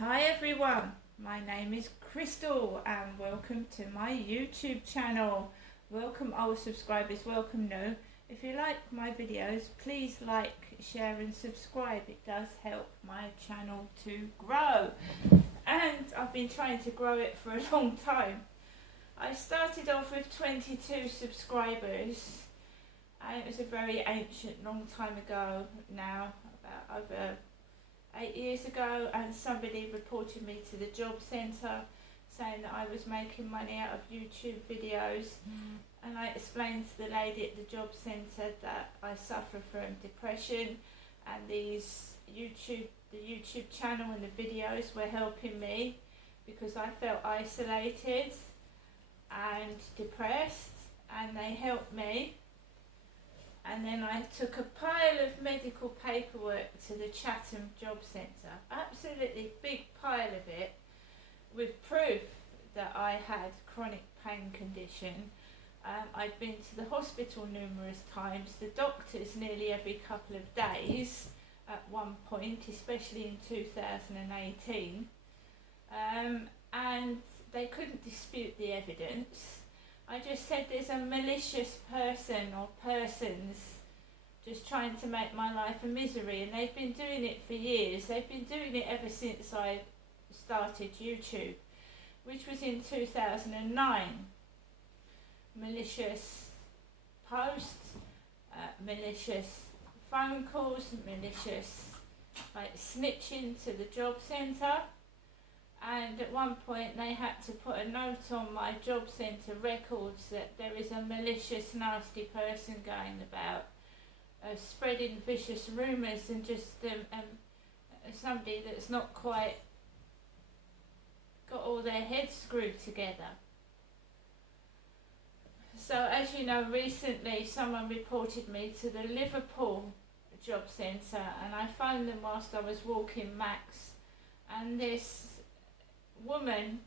Hi everyone, my name is Crystal and welcome to my YouTube channel. Welcome old subscribers, welcome new. If you like my videos, please like, share and subscribe. It does help my channel to grow. And I've been trying to grow it for a long time. I started off with 22 subscribers and it was a very ancient, long time ago now, about over 8 years ago, and somebody reported me to the job centre saying that I was making money out of YouTube videos. And I explained to the lady at the job centre that I suffer from depression, and the YouTube channel and the videos were helping me because I felt isolated and depressed, and they helped me. And then I took a pile of medical paperwork to the Chatham Job Centre, absolutely big pile of it, with proof that I had chronic pain condition. I'd been to the hospital numerous times, the doctors nearly every couple of days at one point, especially in 2018, and they couldn't dispute the evidence. I just said there's a malicious person or persons just trying to make my life a misery, and they've been doing it for years. They've been doing it ever since I started YouTube, which was in 2009. Malicious posts, malicious phone calls, malicious snitching to the job centre. And at one point they had to put a note on my job centre records that there is a malicious, nasty person going about, spreading vicious rumours, and just somebody that's not quite got all their heads screwed together. So as you know, recently someone reported me to the Liverpool job centre, and I phoned them whilst I was walking Max, and this woman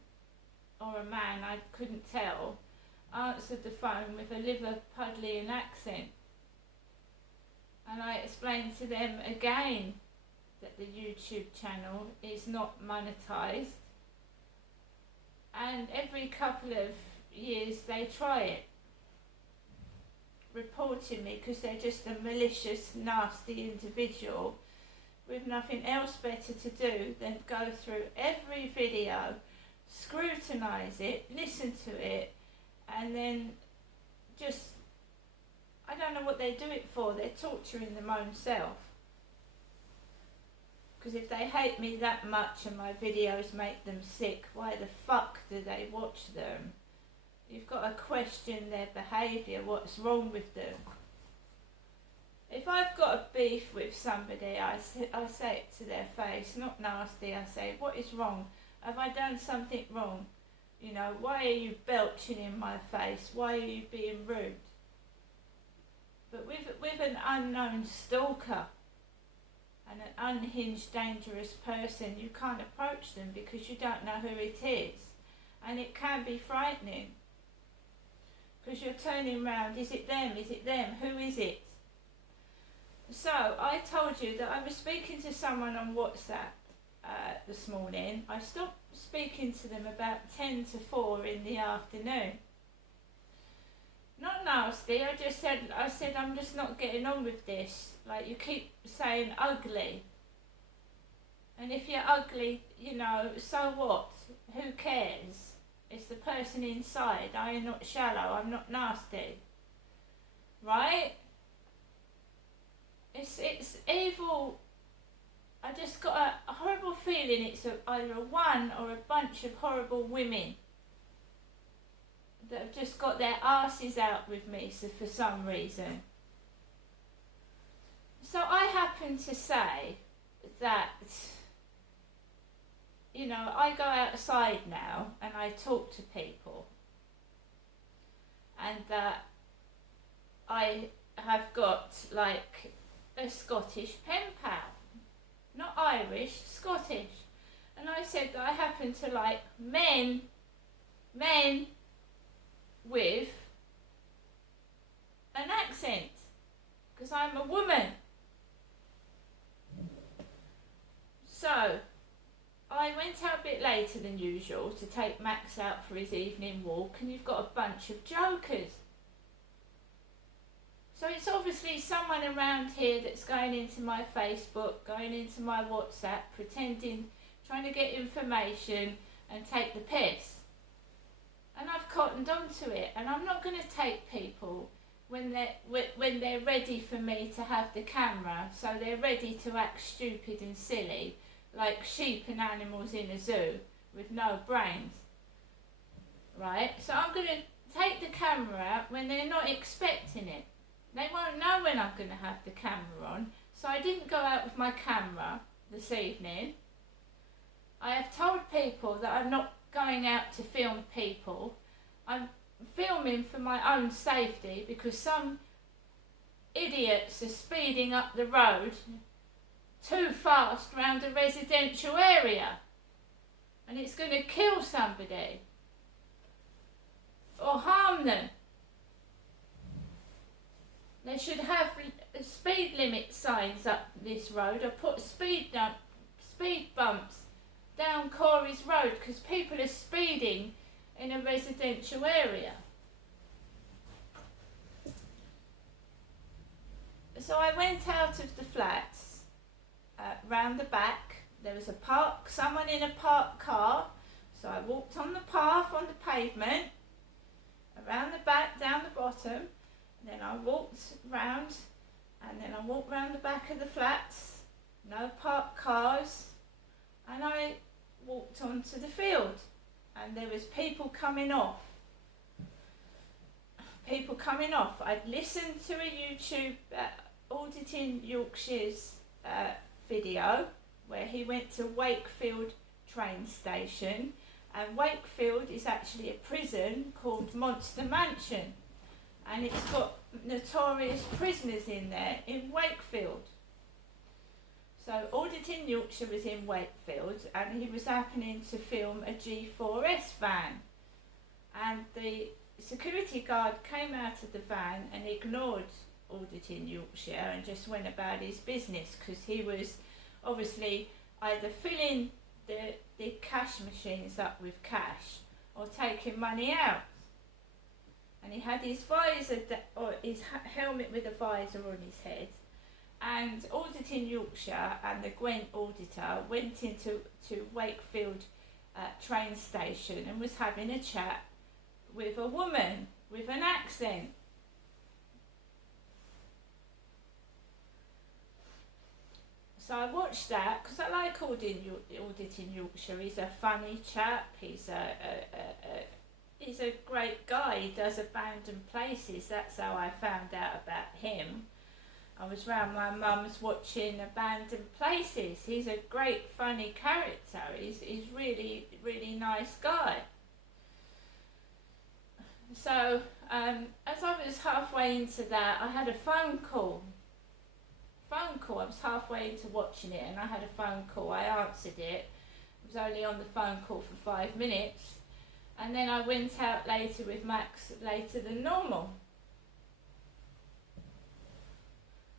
or a man, I couldn't tell, answered the phone with a Liverpudlian accent. And I explained to them again that the YouTube channel is not monetised, and every couple of years they try it, reporting me because they're just a malicious, nasty individual with nothing else better to do than go through every video, scrutinise it, listen to it, and then just, I don't know what they do it for. They're torturing their own self. Because if they hate me that much and my videos make them sick, why the fuck do they watch them? You've got to question their behaviour, what's wrong with them. If I've got a beef with somebody, I say it to their face, not nasty. I say, what is wrong? Have I done something wrong? You know, why are you belching in my face? Why are you being rude? But with an unknown stalker and an unhinged, dangerous person, you can't approach them because you don't know who it is. And it can be frightening. Because you're turning around, is it them? Is it them? Who is it? So, I told you that I was speaking to someone on WhatsApp this morning. I stopped speaking to them about 10 to 4 in the afternoon. Not nasty, I said I'm just not getting on with this. Like, you keep saying ugly. And if you're ugly, you know, so what? Who cares? It's the person inside. I am not shallow, I'm not nasty. Right? It's evil. I just got a horrible feeling it's either one or a bunch of horrible women that have just got their asses out with me for some reason. So I happen to say that, you know, I go outside now and I talk to people, and that I have got like a Scottish pen pal, not Irish, Scottish. And I said that I happen to like men with an accent, because I'm a woman. So I went bit later than usual to take Max out for his evening walk, and you've got a bunch of jokers. So it's obviously someone around here that's going into my Facebook, going into my WhatsApp, pretending, trying to get information and take the piss. And I've cottoned onto it, and I'm not going to take people when they're ready for me to have the camera, so they're ready to act stupid and silly, like sheep and animals in a zoo with no brains. Right? So I'm going to take the camera out when they're not expecting it. They won't know when I'm going to have the camera on, so I didn't go out with my camera this evening. I have told people that I'm not going out to film people. I'm filming for my own safety because some idiots are speeding up the road too fast round a residential area, and it's going to kill somebody or harm them. They should have speed limit signs up this road, or put speed bumps down Corey's Road because people are speeding in a residential area. So I went out of the flats, round the back. There was someone in a parked car, so I walked on the path on the pavement, around the back, down the bottom, and then I walked round, and then I walked round the back of the flats, no parked cars, and I walked onto the field, and there was people coming off. I'd listened to a YouTube Auditing Yorkshire's video where he went to Wakefield train station, and Wakefield is actually a prison called Monster Mansion, and it's got notorious prisoners in there in Wakefield. So Auditing Yorkshire was in Wakefield, and he was happening to film a G4S van, and the security guard came out of the van and ignored Auditing Yorkshire and just went about his business because he was obviously either filling the cash machines up with cash or taking money out. And he had his visor, or his helmet with a visor on his head. And Auditing Yorkshire and the Gwent auditor went into Wakefield train station and was having a chat with a woman with an accent. So I watched that because I like Auditing Yorkshire. He's a funny chap. He's a great guy. He does Abandoned Places. That's how I found out about him. I was round my mum's watching Abandoned Places. He's a great funny character. He's really, really nice guy. So as I was halfway into that, I had a phone call. I was halfway into watching it and I had a phone call. I answered it. I was only on the phone call for 5 minutes, and then I went out later with Max, later than normal.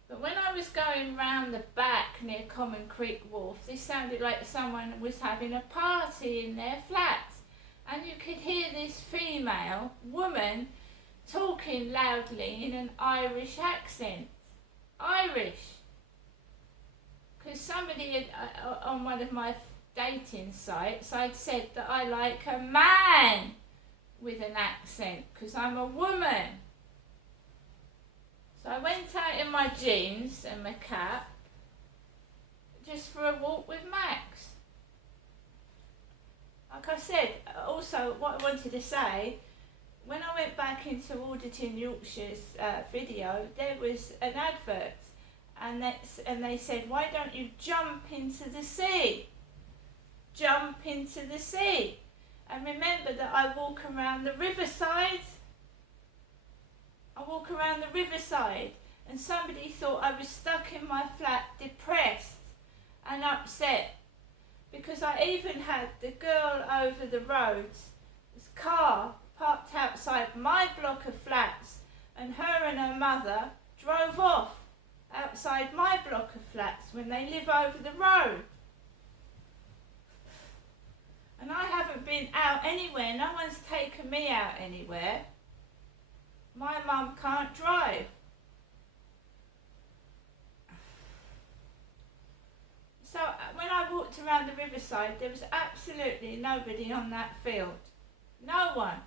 But when I was going round the back near Common Creek Wharf, this sounded like someone was having a party in their flat, and you could hear this female woman talking loudly in an Irish accent. Irish. Because somebody had, on one of my dating sites, I'd said that I like a man with an accent because I'm a woman. So I went out in my jeans and my cap just for a walk with Max. Like I said, also what I wanted to say, when I went back into Auditing Yorkshire's video, there was an advert, and they said, why don't you jump into the sea? Jump into the sea. And remember that I walk around the riverside. And somebody thought I was stuck in my flat, depressed and upset, because I even had the girl over the road's car parked outside my block of flats, and her and her mother drove off outside my block of flats when they live over the road. And I haven't been out anywhere. No one's taken me out anywhere. My mum can't drive. So when I walked around the riverside, there was absolutely nobody on that field. No one.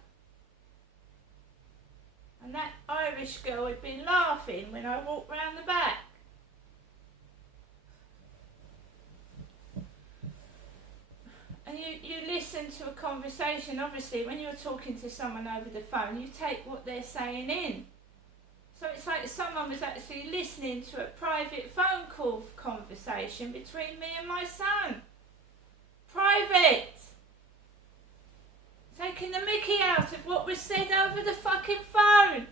And that Irish girl had been laughing when I walked round the back. And you listen to a conversation, obviously, when you're talking to someone over the phone, you take what they're saying in. So it's like someone was actually listening to a private phone call conversation between me and my son. Private! Taking the mickey out of what was said over the fucking phone.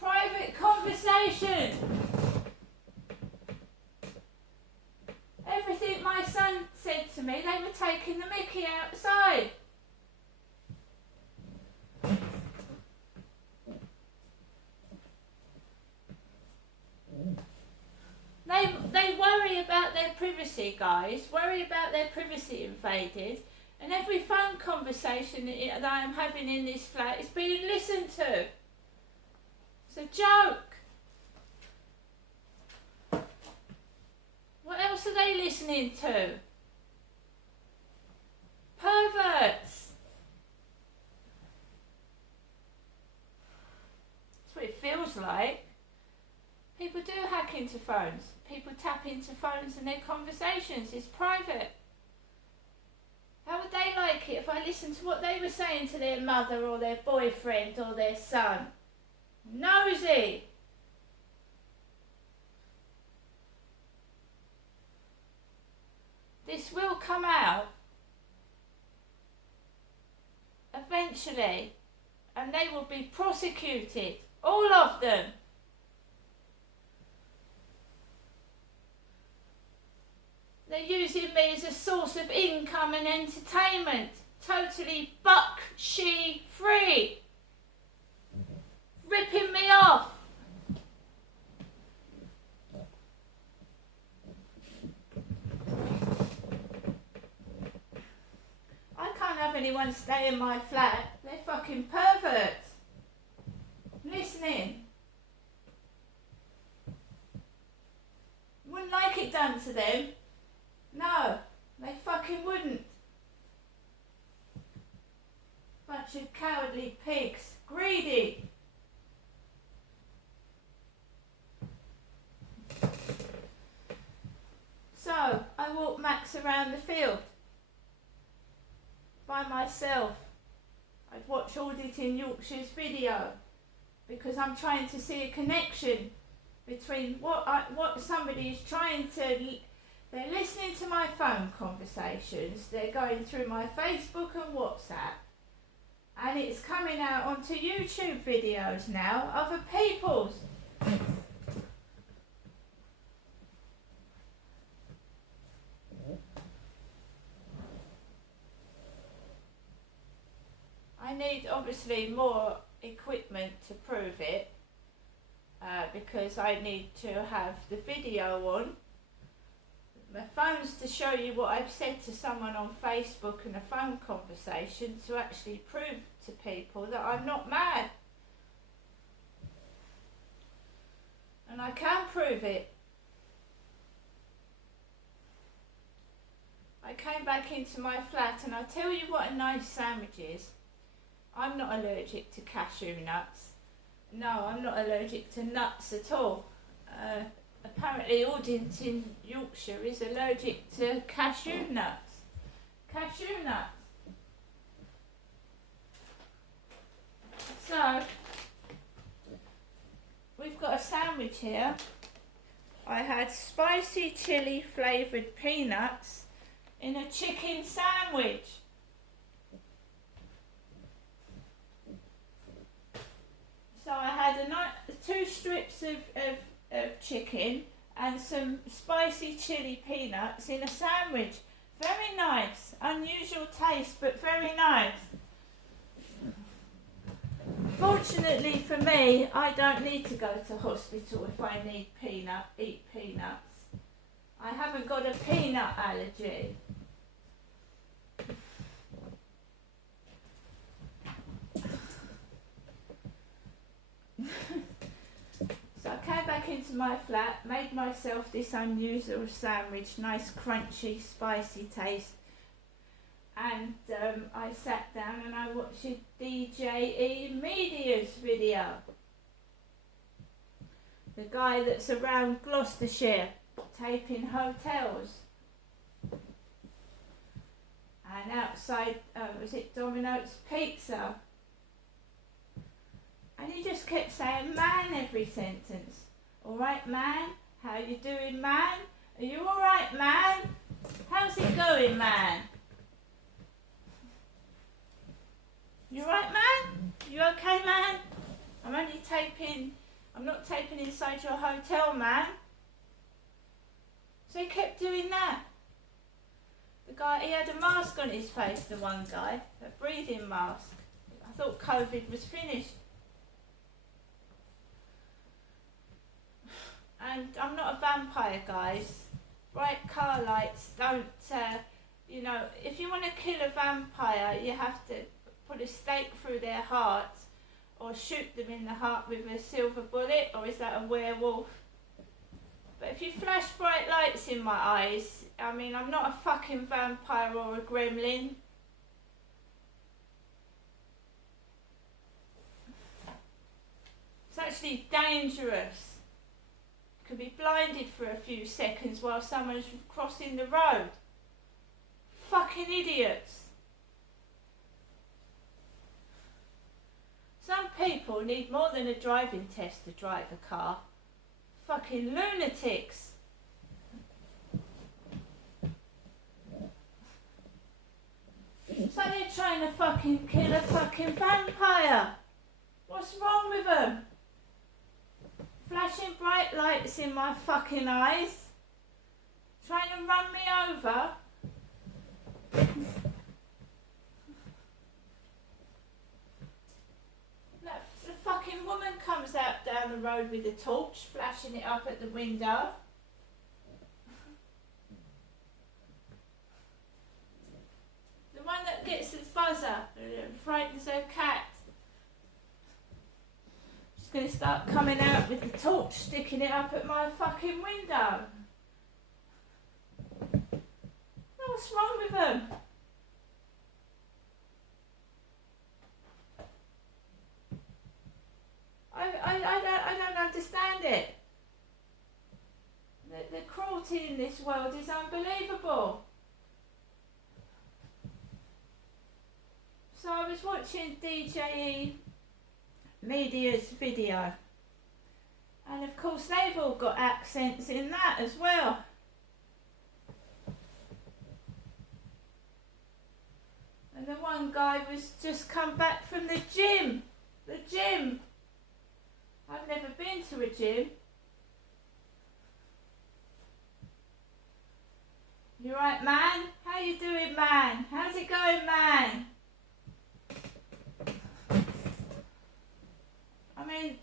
Private conversation. Everything my son said to me, they were taking the mickey outside. They worry about their privacy, guys. Worry about their privacy invaded. And every phone conversation that I am having in this flat is being listened to. It's a joke. What else are they listening to? Perverts. That's what it feels like. People do hack into phones. People tap into phones and their conversations. It's private. How would they like it if I listened to what they were saying to their mother or their boyfriend or their son? Nosy. This will come out eventually, and they will be prosecuted, all of them. They're using me as a source of income and entertainment, totally buck-she free, ripping me off. I can't have anyone stay in my flat. They're fucking perverts. Listening. Wouldn't like it done to them. No, they fucking wouldn't. Bunch of cowardly pigs. Greedy. So, I walked Max around the field. By myself. I'd watch Auditing Yorkshire's video. Because I'm trying to see a connection between what somebody is trying to... They're listening to my phone conversations, they're going through my Facebook and WhatsApp, and it's coming out onto YouTube videos now, other people's. I need obviously more equipment to prove it, because I need to have the video on. My phone's to show you what I've said to someone on Facebook in a phone conversation to actually prove to people that I'm not mad. And I can prove it. I came back into my flat and I'll tell you what a nice sandwich is. I'm not allergic to cashew nuts. No, I'm not allergic to nuts at all. Apparently Auditing Yorkshire is allergic to cashew nuts. Cashew nuts. So, we've got a sandwich here. I had spicy chili flavoured peanuts in a chicken sandwich. So I had two strips of chicken and some spicy chili peanuts in a sandwich. Very nice. Unusual taste, but very nice. Fortunately for me, I don't need to go to hospital if I need eat peanuts. I haven't got a peanut allergy. So I came back into my flat, made myself this unusual sandwich, nice crunchy, spicy taste, and I sat down and I watched a DJE Media's video. The guy that's around Gloucestershire, taping hotels. And outside, was it Domino's Pizza? And he just kept saying man every sentence. Alright man, how you doing man? Are you alright man? How's it going man? You alright man? You okay man? I'm only taping, I'm not taping inside your hotel man. So he kept doing that. The guy, he had a mask on his face, the one guy, a breathing mask. I thought COVID was finished. And I'm not a vampire, guys. Bright car lights don't, you know, if you want to kill a vampire, you have to put a stake through their heart or shoot them in the heart with a silver bullet, or is that a werewolf? But if you flash bright lights in my eyes, I mean, I'm not a fucking vampire or a gremlin. It's actually dangerous. You can be blinded for a few seconds while someone's crossing the road. Fucking idiots. Some people need more than a driving test to drive a car. Fucking lunatics. So they're trying to fucking kill a fucking vampire. What's wrong with them? Flashing bright lights in my fucking eyes. Trying to run me over. The fucking woman comes out down the road with a torch, flashing it up at the window. The one that gets the buzzer and frightens her cat. She's going to start coming out with the torch, sticking it up at my fucking window. What's wrong with them? I don't understand it. The cruelty in this world is unbelievable. So I was watching DJE Media's video, and of course they've all got accents in that as well. And the one guy was just come back from the gym. The gym. I've never been to a gym. You right, man? How you doing, man? How's it going, man? I mean,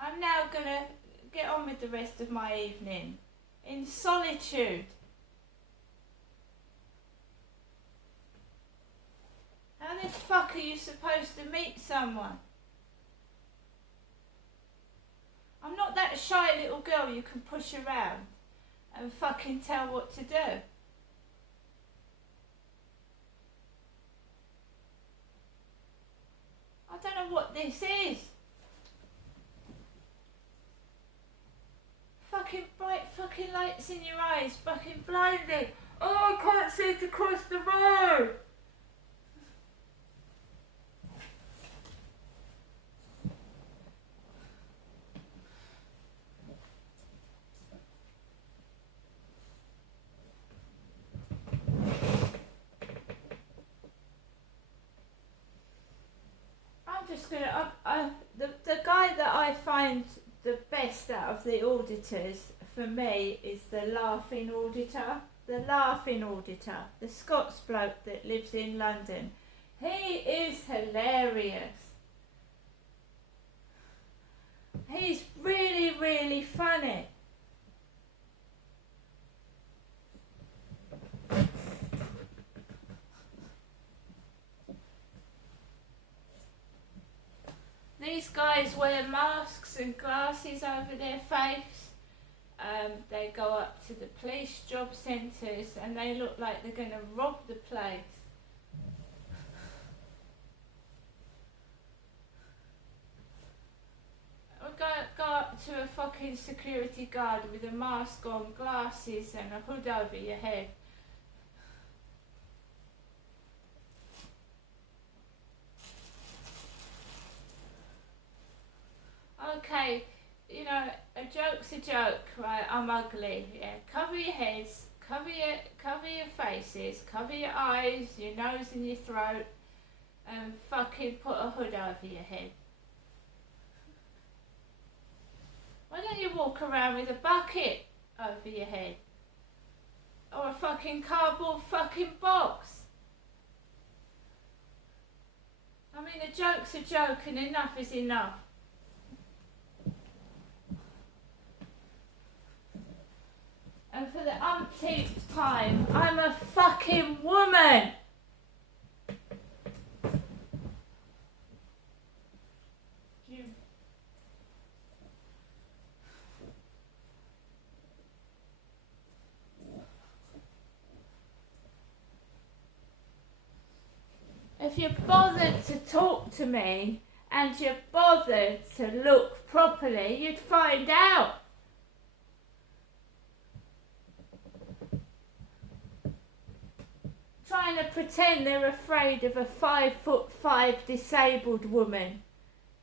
I'm now gonna get on with the rest of my evening in solitude. How the fuck are you supposed to meet someone? I'm not that shy little girl you can push around and fucking tell what to do. I don't know what this is. Fucking bright fucking lights in your eyes, fucking blinding. Oh, I can't see to cross the road. Just gonna, the guy that I find the best out of the auditors for me is the laughing auditor. The laughing auditor, the Scots bloke that lives in London. He is hilarious. He's really, really funny. these guys wear masks and glasses over their face. They go up to the police job centres and they look like they're going to rob the place. Or go up to a fucking security guard with a mask on, glasses and a hood over your head. Okay, you know, a joke's a joke, right? I'm ugly, yeah. Cover your heads, cover your faces, cover your eyes, your nose and your throat, and fucking put a hood over your head. Why don't you walk around with a bucket over your head? Or a fucking cardboard fucking box? I mean, a joke's a joke and enough is enough. And for the umpteenth time, I'm a fucking woman! If you're bothered to talk to me and you're bothered to look properly, you'd find out. Trying to pretend they're afraid of a 5'5" disabled woman.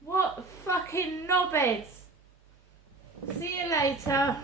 What fucking knobheads. See you later.